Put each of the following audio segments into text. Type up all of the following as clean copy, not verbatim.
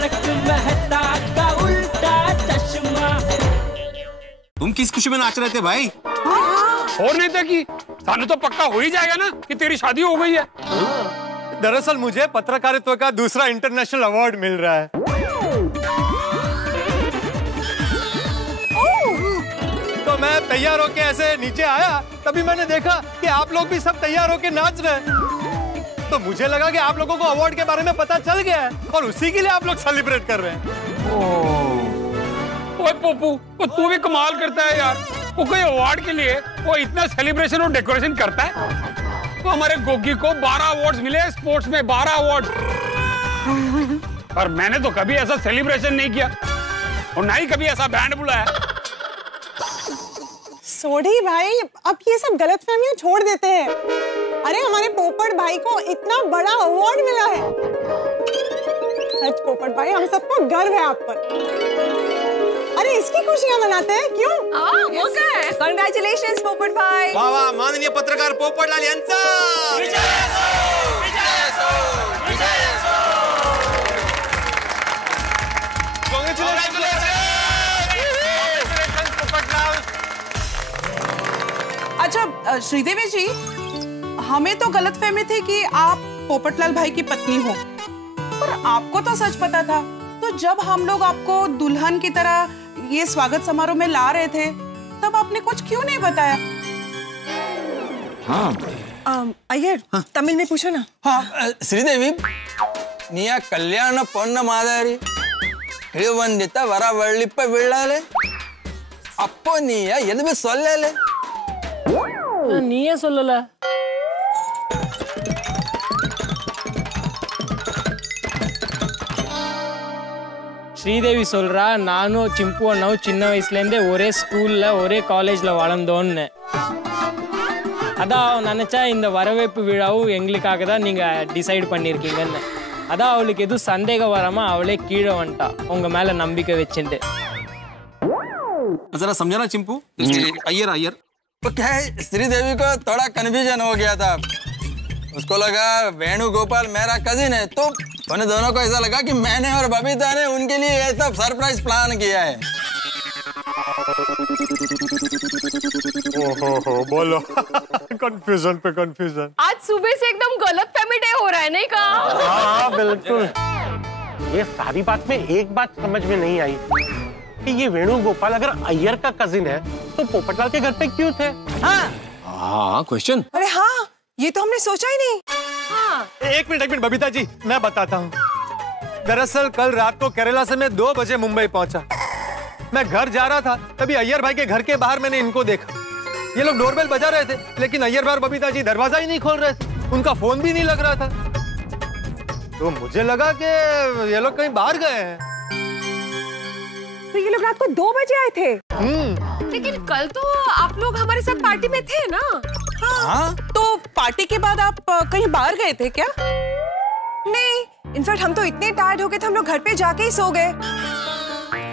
तारक मेहता का उल्टा चश्मा। तुम किस खुशी में नाच रहे थे भाई? और नहीं था कि सानू तो पक्का हो ही जाएगा ना कि तेरी शादी हो गई है। दरअसल मुझे पत्रकारित्व का दूसरा इंटरनेशनल अवार्ड मिल रहा है। तो मैं तैयार होके ऐसे नीचे आया, तभी मैंने देखा कि आप लोग भी सब तैयार होके नाच रहे हैं। तो मुझे लगा कि आप लोगों को अवार्ड के बारे में पता चल गया है और उसी के लिए आप लोग सेलिब्रेट कर रहे हैं। ओए पोपू, तू भी कमाल करता है यार। वो कोई अवार्ड के लिए वो इतना सेलिब्रेशन और डेकोरेशन करता है। तो हमारे गोगी को 12 अवार्ड्स मिले स्पोर्ट्स में, 12 अवार्ड। और मैंने तो कभी ऐसा सेलिब्रेशन नहीं किया और ना ही कभी ऐसा बैंड बुलाया। सोढ़ी भाई, अब ये सब गलतफहमियां छोड़ देते हैं। अरे हमारे पोपट भाई को इतना बड़ा अवार्ड मिला है। सच पोपट भाई, हम सबको गर्व है आप पर। अरे इसकी खुशियां मनाते हैं क्यों? वो क्या है? Congratulations पोपट भाई। वाह वाह, माननीय पत्रकार पोपटलाल यांचा। अच्छा श्रीदेवी जी, हमें तो गलतफहमी थी कि आप पोपटलाल भाई की पत्नी हो, पर आपको तो सच पता था। तो जब हम लोग आपको दुल्हन की तरह ये स्वागत समारोह में ला रहे थे, तब आपने कुछ क्यों नहीं बताया? अय्यर, तमिल में पूछो ना। हाँ श्रीदेवी, निया कल्याण पोन्न मादारी हिड़वंदित वरा वल्लिप्प विल्लाले அப்போ நீயா எதுமே சொல்லல? நீயே சொல்லல. ஸ்ரீதேவி சொல்றா, நானும் சிம்பு அண்ணாவும் சின்ன வயசுலேருந்தே ஒரே ஸ்கூல்ல ஒரே காலேஜ்ல வளர்ந்தோன்னு. அதான் அவன் நினைச்சா இந்த வரவேற்பு விழாவும் எங்களுக்காக தான் நீங்க டிசைட் பண்ணிருக்கீங்கன்னு. அதான் அவளுக்கு எதுவும் சந்தேகம் வராம அவளே கீழே வந்துட்டா உங்க மேல நம்பிக்கை வச்சுட்டு. जरा समझाना चिंपू। अय्यर अय्यर तो क्या है, श्रीदेवी को थोड़ा कन्फ्यूजन हो गया था। उसको लगा वेणुगोपाल मेरा कजिन है, तो उन्हें दोनों को ऐसा लगा कि मैंने और बबीता ने उनके लिए ये सब सरप्राइज प्लान किया है। ओहो बोलो। कंफ्यूजन पे कंफ्यूजन। आज सुबह से एकदम गलतफहमी डे हो रहा है, नहीं कहा? हाँ बिल्कुल। ये सारी बात में एक बात समझ में नहीं आई कि ये वेणुगोपाल अगर अय्यर का कजिन है तो पोपटलाल के घर पे क्यों थे? हाँ क्वेश्चन। अरे हाँ, ये तो हमने सोचा ही नहीं। एक मिनट बबीता जी, मैं बताता हूँ। दरअसल कल रात को केरला से मैं 2 बजे मुंबई पहुंचा। मैं घर जा रहा था, तभी अय्यर भाई के घर के बाहर मैंने इनको देखा। ये लोग डोरबेल बजा रहे थे, लेकिन अय्यर भाई और बबीता जी दरवाजा ही नहीं खोल रहे थे। उनका फोन भी नहीं लग रहा था। तो मुझे लगा कि ये लोग कहीं बाहर गए हैं। तो ये लोग रात को 2 बजे आए थे। लेकिन कल तो आप लोग हमारे साथ पार्टी में थे ना? हाँ? तो पार्टी के बाद आप कहीं बाहर गए थे क्या? नहीं, इनफैक्ट हम तो इतने टायर्ड हो गए थे, हम लोग घर पे जाके ही सो गए।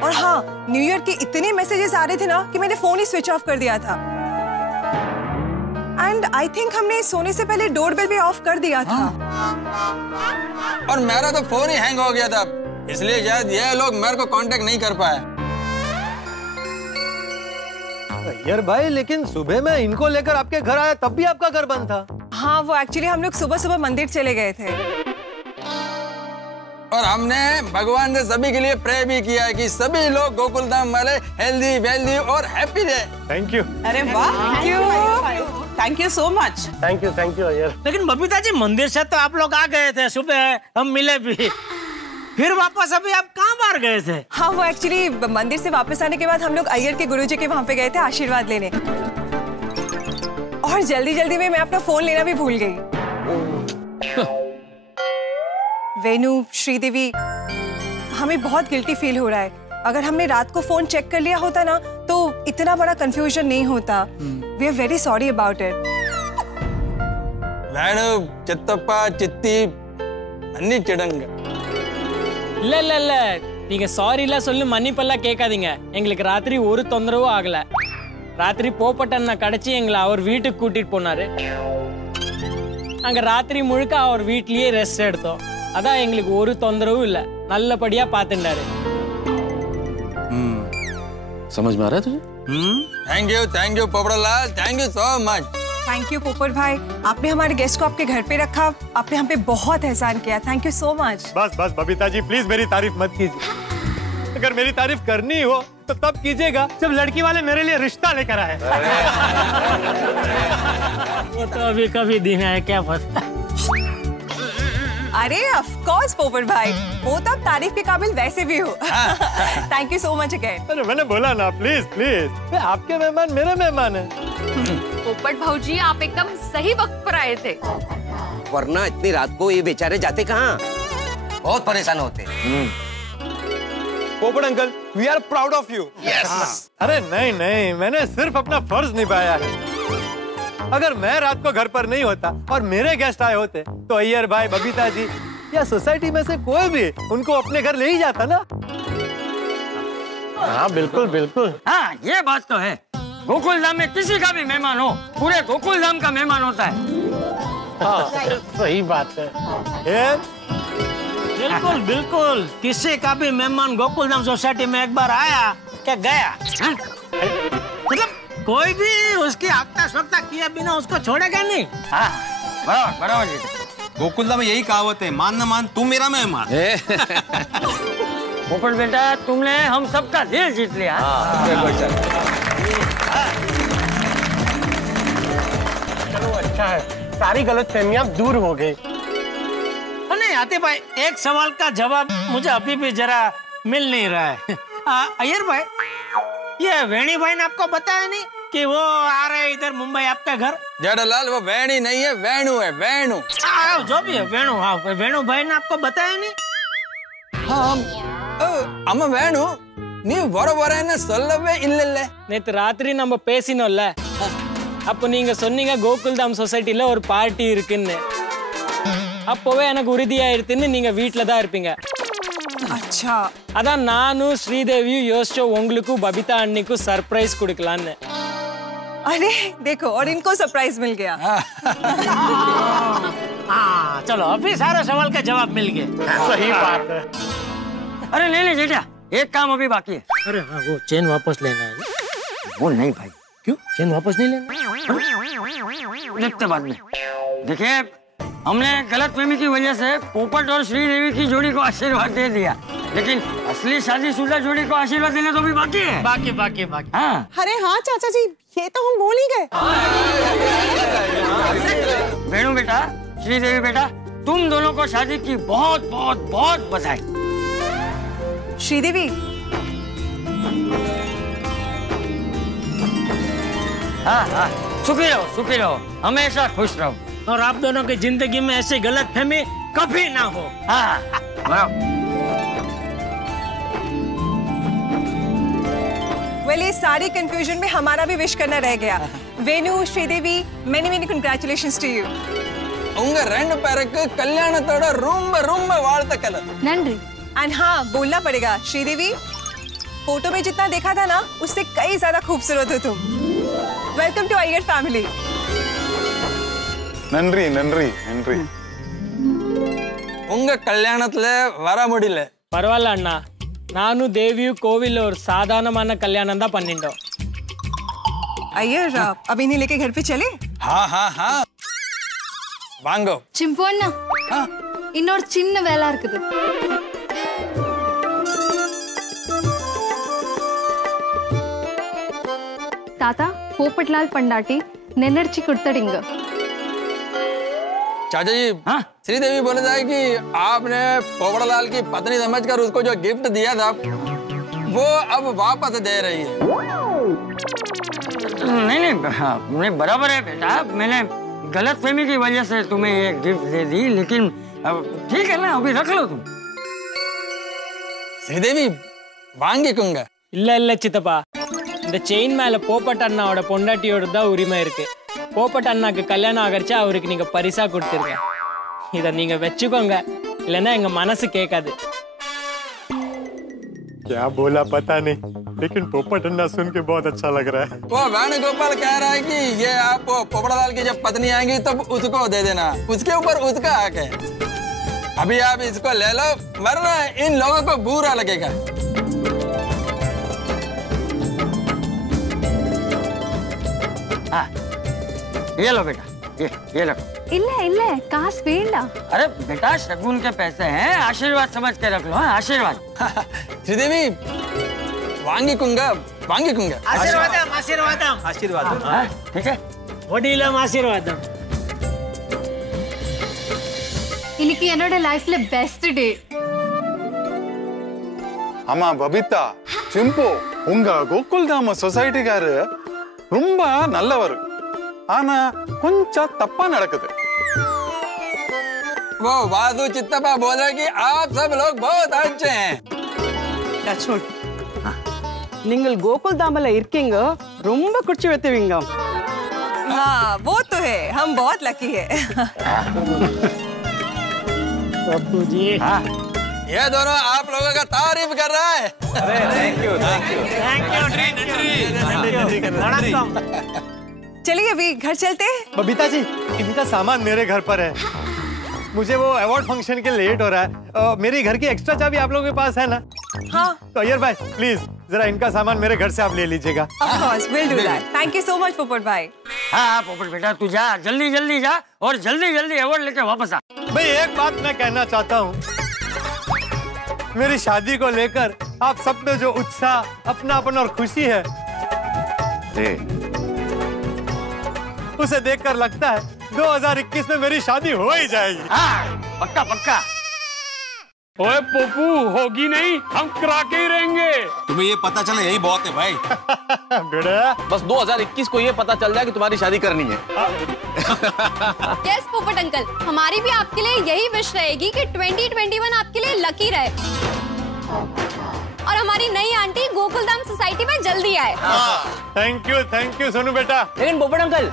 और हाँ, न्यू ईयर के इतने मैसेजेस आ रहे थे ना कि मैंने फोन ही स्विच ऑफ कर दिया था। एंड आई थिंक हमने सोने से पहले डोरबेल भी ऑफ कर दिया था। और मेरा तो फोन ही हैंग हो गया था, इसलिए शायद ये लोग मेरे को कांटेक्ट नहीं कर पाए। अय्यर भाई, लेकिन सुबह मैं इनको लेकर आपके घर आया तब भी आपका घर बंद था। हाँ, वो एक्चुअली हम लोग सुबह सुबह मंदिर चले गए थे। और हमने भगवान से सभी के लिए प्रे भी किया है कि सभी लोग गोकुल धाम वाले हेल्दी वेल्दी और हैप्पी रहे। Thank you. अरे वाह, thank you so much. Thank you Iyer. लेकिन बबीता जी, मंदिर से तो आप लोग आ गए थे, सुबह हम मिले भी, फिर वापस अभी आप कहाँ बाहर गए थे? हाँ, वो एक्चुअली मंदिर से वापस आने के बाद हम लोग अय्यर के गुरुजी के वहाँ पे गए थे आशीर्वाद लेने। और जल्दी जल्दी में मैं अपना फोन लेना भी भूल गई। वेणु, श्रीदेवी, हमें बहुत गिल्टी फील हो रहा है। अगर हमने रात को फोन चेक कर लिया होता ना तो इतना बड़ा कंफ्यूजन नहीं होता। We are very sorry about it. Venu, चित्तप्पा, चित्ती, अन्नी चिडंग। இல்ல நீங்க சாரி எல்லாம் சொல்லி மன்னிப்பெல்லாம் கேட்காதீங்க. எங்களுக்கு ராத்திரி ஒரு தொந்தரவும் ஆகல. ராத்திரி போப்பட்டண்ணா கடைச்சி எங்களை அவர் வீட்டுக்கு கூட்டிட்டு போனாரு. அங்க ராத்திரி முழுக்க அவர் வீட்லயே ரெஸ்ட் எடுத்தோம். அதான் எங்களுக்கு ஒரு தொந்தரவும் இல்ல. நல்லபடியா பாத்துண்டாரு. समझ में आ रहा है तुझे? Thank you Popatlal, thank you so much. Thank you Popat भाई, आपने हमारे गेस्ट को आपके घर पे रखा, आपने हम पे बहुत एहसान किया। Thank you so much. बस बस बबीता जी प्लीज मेरी तारीफ मत कीजिए। अगर मेरी तारीफ करनी हो तो तब कीजिएगा जब लड़की वाले मेरे लिए रिश्ता लेकर आए। वो तो अभी कभी दिन है क्या पता। अरे ऑफ कोर्स पोपट भाई, वो तो आप तारीफ के काबिल वैसे भी हो। Thank you so much again. अरे मैंने बोला ना प्लीज प्लीज, आपके मेहमान मेरे मेहमान हैं। पोपट भाऊजी आप एकदम सही वक्त पर आए थे, वरना इतनी रात को ये बेचारे जाते कहाँ, बहुत परेशान होते। Popat uncle, we are proud of you. Yes. अरे नहीं नहीं, मैंने सिर्फ अपना फर्ज निभाया है। अगर मैं रात को घर पर नहीं होता और मेरे गेस्ट आए होते तो अय्यर भाई, बबीता जी या सोसाइटी में से कोई भी उनको अपने घर ले ही जाता ना। हाँ बिल्कुल बिल्कुल। हाँ ये बात तो है, गोकुल धाम में किसी का भी मेहमान हो पूरे गोकुल धाम का मेहमान होता है। हाँ सही बात है। बिल्कुल बिल्कुल, किसी का भी मेहमान गोकुल धाम सोसाइटी में एक बार आया क्या गया, मतलब कोई भी उसकी आगता स्वगता किए बिना उसको छोड़ेगा नहीं। हाँ बराबर बराबर जी। गोकुलदा में यही कहावत है, मान न मान तू मेरा मेहमान। पोपट बेटा तुमने हम सबका दिल जीत लिया। चलो अच्छा है, सारी गलतफहमियां दूर हो गई। नहीं आते भाई, एक सवाल का जवाब मुझे अभी भी जरा मिल नहीं रहा है। अय्यर भाई, ये वेणी भाई ने आपको बताया नहीं कि वो आ रहे इधर मुंबई आपका घर? जेठालाल वो वेणी नहीं है, वेणु है, वेणु। जो भी है वेणु। हाँ वेणु भाई ने आपको बताया नहीं? अम्म वेणु ನೀವು ಬರೋಬರೇನ சொல்லவே இல்லல்ல. நேத்து ராத்திரி நம்ம பேசினோம்ல, அப்போ நீங்க சொன்னீங்க கோகுல்தாம் சொசைட்டில ஒரு பார்ட்டி இருக்குன்னு. அப்போவே எனக்கு உறுதியாயிருத்துன்னு நீங்க வீட்ல தான் இருப்பீங்க. अच्छा, அதான் நானும் ஸ்ரீதேவியும் யோசிச்சோம் உங்களுக்கு बबीता அண்ணிக்கு सरप्राइज கொடுக்கலாம்னு। अरे देखो, और इनको सरप्राइज मिल गया। हाँ चलो अभी सारे सवाल का जवाब मिल गए। सही बात है। अरे ले ले जेठा, एक काम अभी बाकी है। अरे हाँ वो चेन वापस लेना है। वो नहीं भाई, क्यों चेन वापस नहीं लेना? देखते बाद में। देखिए हमने गलतफहमी की वजह से पोपट और श्रीदेवी की जोड़ी को आशीर्वाद दे दिया, लेकिन असली शादीशुदा जोड़ी को आशीर्वाद देना तो भी बाकी है। बाकी बाकी बाकी। हाँ अरे हाँ चाचा जी, ये तो हम भूल ही गए। वेणु बेटा, श्रीदेवी बेटा, तुम दोनों को शादी की बहुत बहुत बहुत बधाई। श्रीदेवी, हाँ हाँ सुखी रहो, हमेशा खुश रहो, और आप दोनों की जिंदगी में ऐसी गलतफहमी कभी ना हो। हाँ वेल ये सारी कंफ्यूजन में हमारा भी विश करना रह गया। Venu, Sridevi, many many congratulations to you. உங்க ரெண்டு பேருக்கு கல்யாணத்தோட ரொம்ப ரொம்ப வாழ்த்துக்கள்। नंरी। एंड हाँ बोलना पड़ेगा, श्रीदेवी फोटो में जितना देखा था ना उससे कई ज्यादा खूबसूरत हो तुम। Welcome to Iyer family. நன்றி நன்றி நன்றி। உங்க கல்யாணத்துல வர முடியல। பரவாயில்ல அண்ணா, நானும் தேவியும் கோவில்ல ஒரு சாதாரணமான கல்யாணம் தான் பண்ணிட்டோம்। अय्यर अब इन्हें लेके घर पे चले? हाँ हाँ हाँ வாங்கோ। चिंपू अण्णा, இன்னொரு சின்ன வேலை இருக்குது। ताता पोपटलाल पंडाटी नेनर्ची कुर्तडिंग। चाचा जी, हाँ? श्रीदेवी बोले जाए कि आपने पोपड़लाल की पत्नी समझकर उसको जो गिफ्ट दिया था वो अब वापस दे रही है। नहीं हाँ, बराबर है बेटा, मैंने गलतफहमी की वजह से तुम्हें ये गिफ्ट दे दी, लेकिन ठीक है ना, अभी रख लो तुम। श्रीदेवी வாங்கிக்குங்க। இல்ல சித்தப்பா, இந்த செயின் மேல போப்பட் அண்ணாவோட பொண்டாட்டியோட தான் உரிமை இருக்கு। போப்பட் அண்ணாக்கு கல்யாணம் ஆகறச்சா அவருக்கு நீங்க பரிசா கொடுத்துருங்க, இத நீங்க வச்சுக்கோங்க, இல்லன்னா எங்க மனசு கேட்காது। क्या बोला पता नहीं, लेकिन पोपट अन्ना सुन के बहुत अच्छा लग रहा है। वो वेणुगोपाल कह रहा है कि ये आप पोपड़लाल की जब पत्नी आएंगी तब उसको दे देना, उसके ऊपर उसका हक है। अभी आप इसको ले लो वरना इन लोगों को बुरा लगेगा। हाँ, ये लो बेटा, ये लो। ಇಲ್ಲ ಕಾಸು ಬೇಡ। अरे बेटा शगुन के पैसे हैं, आशीर्वाद समझ के रख लो। हाँ, आशीर्वाद। श्रीदेवी वांगिकुंगा आशीर्वाद। ठीक है, वडीलम आशीर्वाद। இன்னைக்கு என்னோட லைஃப்ல பெஸ்ட் டே। ஆமா பபிதா, சிம்பு உங்க கோகுல்தாம சொசைட்டிக்காரு ரொம்ப நல்லவர். ஆனா கொஞ்சம் தப்பா நடக்குது. वो वादू चित्तप्पा बोले कि आप सब लोग बहुत अच्छे हैं। நீங்கள் கோகுல்தாமல இருக்கீங்க, ரொம்ப குச்சி வைத்துவீங்க। हाँ वो तो है, हम बहुत लकी है। पप्पू जी, ये दोनों आप लोगों का तारीफ कर रहा है। अरे थैंक यू। चलिए अभी घर चलते हैं। बबीता जी, इनका सामान मेरे घर पर है। मुझे वो अवार्ड फंक्शन के लेट हो रहा है। मेरी घर की एक्स्ट्रा चाबी आप लोगों के पास है ना? हाँ। तो अय्यर भाई प्लीज जरा इनका सामान मेरे घर से आप ले लीजिएगा। Of course, we'll do that. Thank you so much, पोपट भाई। हाँ पोपट बेटा, तू जा, जल्दी जा और जल्दी अवार्ड लेके वापस आ। भाई एक बात मैं कहना चाहता हूँ, मेरी शादी को लेकर आप सब में जो उत्साह, अपनापन और खुशी है, उसे देखकर लगता है 2021 में मेरी शादी हो ही जाएगी। हाँ, पक्का। ओए पप्पू, होगी नहीं, हम करा के ही रहेंगे। तुम्हें ये पता चले यही बहुत है भाई। बस 2021 को ये पता चल जाए कि तुम्हारी शादी करनी है। यस पोपट अंकल, हमारी भी आपके लिए यही विश रहेगी कि 2021 आपके लिए लकी रहे और हमारी नई आंटी गोकुलधाम सोसाइटी में जल्दी आए। थैंक यू सोनू बेटा। लेकिन पोपट अंकल,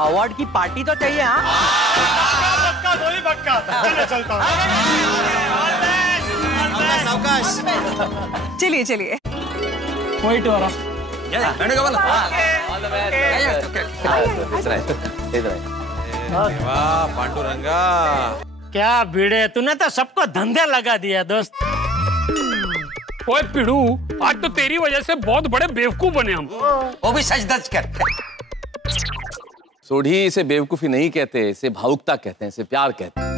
अवार्ड की पार्टी तो चाहिए। हाँ, पक्का। चलता हूँ। चलिए Wait, वाला। वाह पांडुरंगा, क्या भिड़े, तूने तो सबको धंधे लगा दिया दोस्त। ओए पिड़ू, आज तो तेरी वजह से बहुत बड़े बेवकूफ बने हम। वो भी सच दच कर। सोढ़ी, इसे बेवकूफी नहीं कहते, इसे भावुकता कहते हैं, इसे प्यार कहते हैं।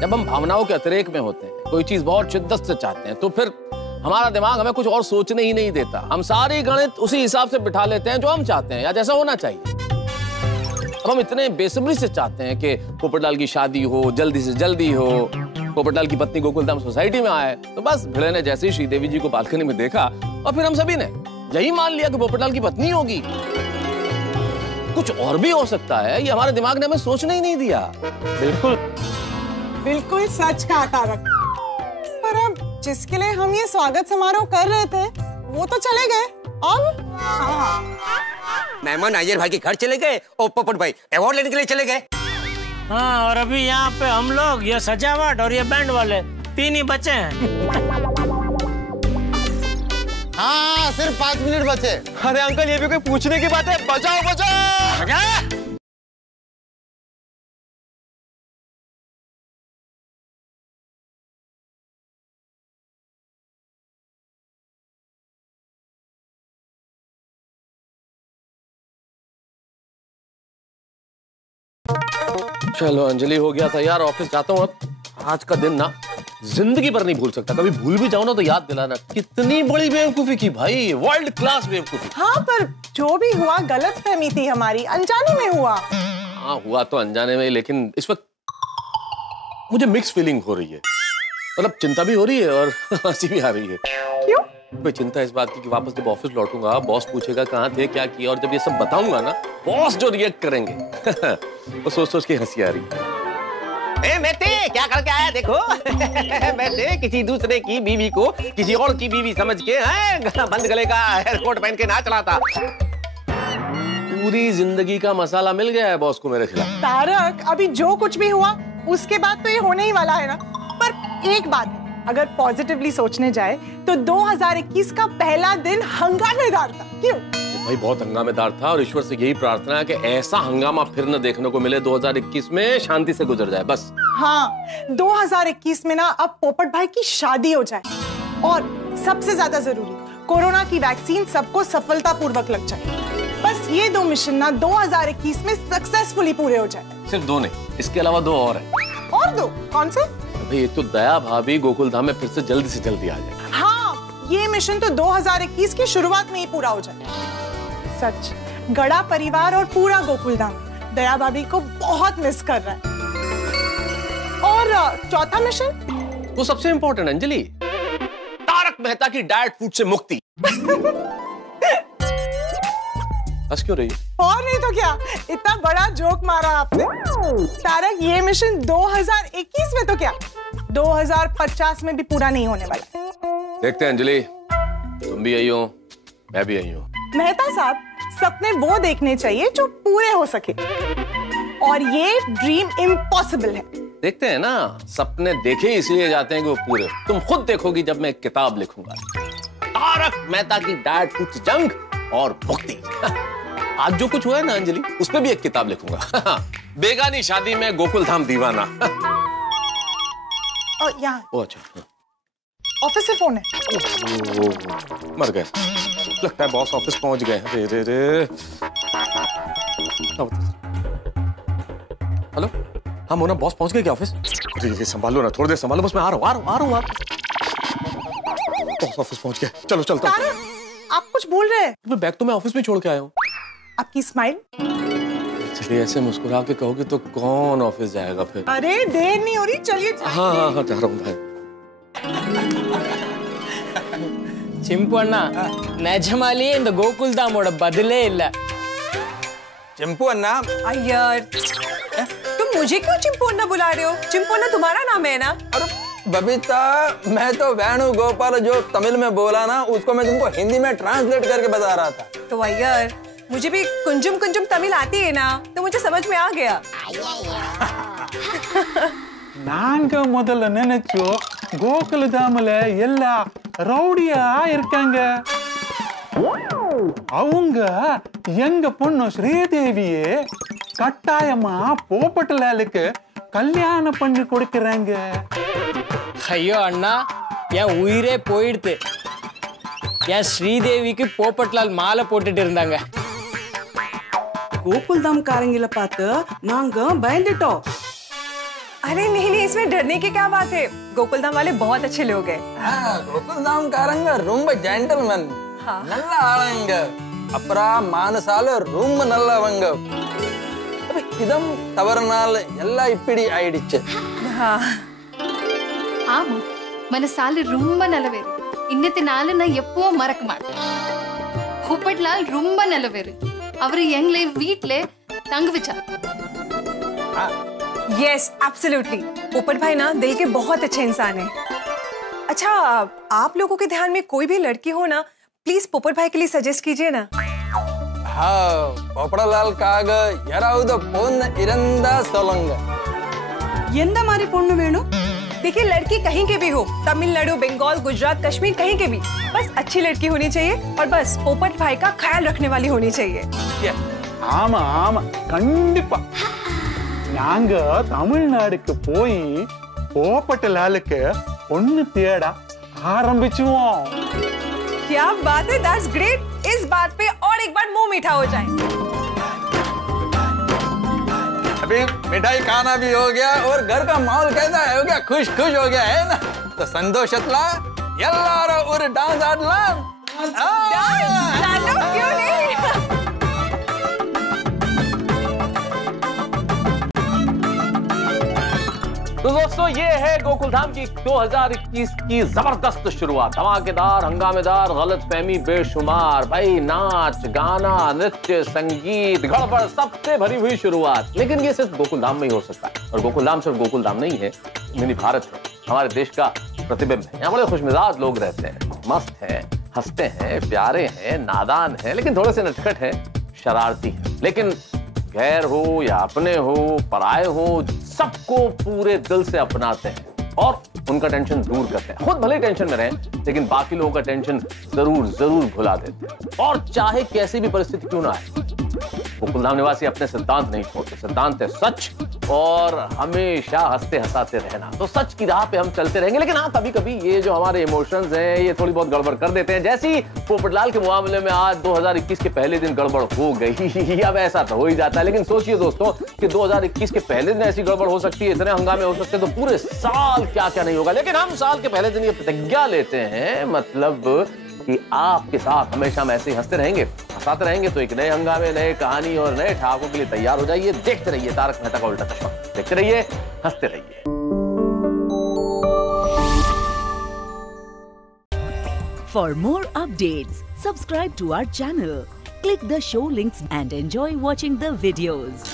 जब हम भावनाओं के अतिरेक में होते हैं, कोई चीज बहुत शिद्दत से चाहते हैं, तो फिर हमारा दिमाग हमें कुछ और सोचने ही नहीं देता। हम सारी गणित उसी हिसाब से बिठा लेते हैं जो हम चाहते हैं या जैसा होना चाहिए। अब हम इतने बेसब्री से चाहते हैं कि पोपटलाल की शादी हो, जल्दी से जल्दी हो, पोपटलाल की पत्नी गोकुलधाम सोसाइटी में आए। तो बस भिड़े ने जैसे ही श्रीदेवी जी को बालकनी में देखा और फिर हम सभी ने यही मान लिया कि पोपटलाल की पत्नी होगी। कुछ और भी हो सकता है, ये हमारे दिमाग ने हमें सोचने ही नहीं दिया। बिल्कुल सच कहा तारक। पर अब जिसके लिए हम ये स्वागत समारोह कर रहे थे वो तो चले गए। अब मेहमान अय्यर भाई के घर चले गए और पोपट भाई अवार्ड लेने के लिए चले गए। हाँ, और अभी यहाँ पे हम लोग, ये सजावट और ये बैंड वाले 3 ही बचे हैं। हाँ, सिर्फ 5 मिनट बचे। अरे अंकल, ये भी कोई पूछने की बात है? बचाओ। चलो अंजलि, हो गया तैयार, ऑफिस जाता हूँ। अब आज का दिन ना जिंदगी पर नहीं भूल सकता। कभी भूल भी जाओ ना तो याद दिलाना। कितनी बड़ी बेवकूफी की भाई, वर्ल्ड क्लास बेवकूफी। हाँ, पर जो भी हुआ गलतफहमी थी हमारी, अनजाने में हुआ। हाँ, हुआ तो अनजाने में, लेकिन इस वक्त मुझे मिक्स फीलिंग हो रही है। मतलब चिंता भी हो रही है और हंसी भी आ रही है। क्यों? कोई चिंता इस बात की कि वापस जब ऑफिस लौटूंगा, बॉस पूछेगा कहाँ थे, क्या किया, और जब ये सब बताऊंगा ना, बॉस जो रिएक्ट करेंगे वो सोच के हंसी आ रही। बेटे क्या करके आया देखो। बेटे किसी दूसरे की बीवी को किसी और की बीवी समझ के बंद गले का एयरकोट पहन के नाच रहा था। पूरी जिंदगी का मसाला मिल गया है बॉस को मेरे खिलाफ। तारक, अभी जो कुछ भी हुआ उसके बाद तो ये होने ही वाला है ना। पर एक बात है, अगर पॉजिटिवली सोचने जाए तो 2021 का पहला दिन हंगामेदार था। क्यों? भाई बहुत हंगामेदार था और ईश्वर से यही प्रार्थना है कि ऐसा हंगामा फिर न देखने को मिले 2021 में, शांति से गुजर जाए बस। हाँ, 2021 में ना अब पोपट भाई की शादी हो जाए और सबसे ज्यादा जरूरी कोरोना की वैक्सीन सबको सफलतापूर्वक लग जाए। बस ये 2 मिशन ना 2021 में सक्सेसफुली पूरे हो जाए। सिर्फ 2 नहीं, इसके अलावा 2 और है। और 2? कौन से? भाई एक तो दया भाभी गोकुल धाम में फिर से जल्दी आ जाए। हाँ, ये मिशन तो 2021 की शुरुआत में ही पूरा हो जाए। सच, गड़ा परिवार और पूरा गोकुल धाम दया भाभी को बहुत मिस कर रहा है। और चौथा मिशन? वो सबसे इंपॉर्टेंट अंजलि, तारक मेहता की डाइट फूड से मुक्ति। हंस क्यों रही है? और नहीं तो क्या, इतना बड़ा जोक मारा आपने। तारक, ये मिशन 2021 में तो क्या 2050 में भी पूरा नहीं होने वाला। देखते हैं अंजलि, तुम भी आई हो, मैं भी आई हूँ। मेहता साहब, सपने वो देखने चाहिए जो पूरे हो सके, और ये ड्रीम इम्पॉसिबल है। देखते हैं ना, सपने देखे इसलिए जाते हैं कि वो पूरे। तुम खुद देखोगी जब मैं एक किताब लिखूंगा, तारक मेहता की डाइट फूड से जंग और मुक्ति। आज जो कुछ हुआ है ना अंजलि, उस पर भी एक किताब लिखूंगा। बेगानी शादी में गोकुल धाम दीवाना। यहाँ। ओ अच्छा, ऑफिस से फोन है। मर गए, लगता है बॉस ऑफिस पहुंच गए। रे रे रे। हेलो, हाँ मोना, बॉस पहुंच गए क्या ऑफिस? संभालो ना, थोड़ी देर संभालो, बस मैं आ रहा हूँ। बॉस ऑफिस पहुंच गए, चलो चलता हूँ। आप कुछ भूल रहे हैं। बैग तो मैं ऑफिस में छोड़ के आया हूँ। आपकी स्माइल। चलिए, ऐसे मुस्कुरा के कहोगे तो कौन ऑफिस जाएगा फिर? अरे देर नहीं हो रही, चलिए। हाँ, जा रहा हूँ भाई। ಚಿಂಪು ಅಣ್ಣ, ನಿಜಮಾಲಿ ಇಂದ ಗೋಕುಲ್ಧಾಮೋಡ ಬದಲೇ ಇಲ್ಲ। चिंपू अन्ना। यार, तुम मुझे क्यों चिंपू अन्ना बुला रहे हो? चिंपू अन्ना तुम्हारा नाम है ना? अरे बबीता, मैं तो वेणु गोपाल जो तमिल में बोला ना, उसको मैं तुमको हिंदी में ट्रांसलेट करके बता रहा था। तो यार, मुझे भी कुंजुम कुंजुम तमिल आती है ना, तो मुझे समझ में आ गया। நாங்க முதல்ல நினைச்சோம் கோகுல தாமல எல்லா ரவுடியா இருக்காங்க. அவங்க எங்க பொண்ணு ஸ்ரீதேவியே கட்டாயமா போப்பட்டலாலுக்கு கல்யாணம் பண்ணி கொடுக்கறாங்க. ஐயோ அண்ணா, என் உயிரே போயிடுது. என் ஸ்ரீதேவிக்கு போப்பட்லால் மாலை போட்டுட்டு இருந்தாங்க. கோகுல்தாம் காரங்கள பார்த்து நாங்க பயந்துட்டோம். अरे नहीं, इसमें डरने की क्या बात है? गोकुलधाम वाले बहुत अच्छे लोग हैं। गोकुलधाम कारंगा ரொம்ப ஜென்டில்மேன். நல்ல ஆளுங்க. அப்புறம் மானசால ரொம்ப நல்லவங்க. அப்ப இதம் தவறனால எல்லாம் இப்படி ஆயிடுச்சு. ஆமா, மனசால ரொம்ப நல்லவேரு. இன்னத்தினால நான் எப்போ மறக்க மாட்டேன். போப்பட்லால் ரொம்ப நல்லவேரு. அவர் எங்களை வீட்ல தங்க வச்சார். Yes, absolutely. पोपट भाई ना दिल के बहुत अच्छे इंसान हैं। अच्छा, आप लोगों के ध्यान में कोई भी लड़की हो ना, प्लीज पोपट भाई के लिए सजेस्ट कीजिए ना। हाँ, पोपटलाल काग याराउद पोन्न इरंदा सोलंग। எந்த மாதிரி பொண்ணு வேணும்? देखिए, लड़की कहीं के भी हो, तमिलनाडु, बंगाल, गुजरात, कश्मीर, कहीं के भी, बस अच्छी लड़की होनी चाहिए और बस पोपट भाई का ख्याल रखने वाली होनी चाहिए। ஆமா ஆமா, கண்டிப்பா. நாங்க தமிழ்நாடுக்கு போய் போப்பட்டலாலுக்கு பொண்ணு தேட ஆரம்பிச்சுவோம். क्या बात है, दैट्स ग्रेट। इस बात पे और एक बार मुंह मीठा हो जाए। अभी मिठाई खाना भी हो गया और घर का माहौल कैसा है, हो गया खुश खुश हो गया है ना? तो संतोषतला ಎಲ್ಲಾರು ஒரு डांस आडला। डालो, क्यों नहीं? तो दोस्तों, ये है गोकुलधाम की 2021 की जबरदस्त शुरुआत। धमाकेदार, हंगामेदार, गलतफहमी बेशुमार, भाई नाच गाना, नृत्य, संगीत, गड़बड़, सबसे भरी हुई शुरुआत। लेकिन ये सिर्फ गोकुलधाम में ही हो सकता है। और गोकुलधाम सिर्फ गोकुलधाम नहीं है, मिनी भारत है, हमारे देश का प्रतिबिंब है। यहाँ बड़े खुशमिजाज लोग रहते हैं, मस्त हैं, हंसते हैं, प्यारे हैं, नादान हैं, लेकिन थोड़े से नटखट हैं, शरारती हैं। लेकिन गैर हो या अपने हो, पराए हो, सबको पूरे दिल से अपनाते हैं और उनका टेंशन दूर करते हैं। खुद भले टेंशन में रहें लेकिन बाकी लोगों का टेंशन जरूर जरूर भुला देते हैं। और चाहे कैसी भी परिस्थिति क्यों ना आए, गोकुलधाम निवासी अपने सिद्धांत नहीं छोड़ते। सिद्धांत है सच और हमेशा हंसते हंसाते रहना। तो सच की राह पे हम चलते रहेंगे, लेकिन हाँ कभी कभी ये जो हमारे इमोशंस हैं ये थोड़ी बहुत गड़बड़ कर देते हैं। जैसी पोपटलाल के मामले में आज 2021 के पहले दिन गड़बड़ हो गई। अब ऐसा तो हो ही जाता है, लेकिन सोचिए दोस्तों कि 2021 के पहले दिन ऐसी गड़बड़ हो सकती है, इतने हंगामे हो सकते हैं, तो पूरे साल क्या क्या नहीं होगा। लेकिन हम साल के पहले दिन ये प्रतिज्ञा लेते हैं, मतलब कि आपके साथ हमेशा हम ऐसे ही हंसते रहेंगे, हंसाते रहेंगे। तो एक नए हंगामे, नए कहानी और नए ठहाकों के लिए तैयार हो जाइए। देखते रहिए तारक मेहता का उल्टा चश्मा, देखते रहिए, हंसते रहिए। For more updates, subscribe to our channel, click the show links and enjoy watching the videos.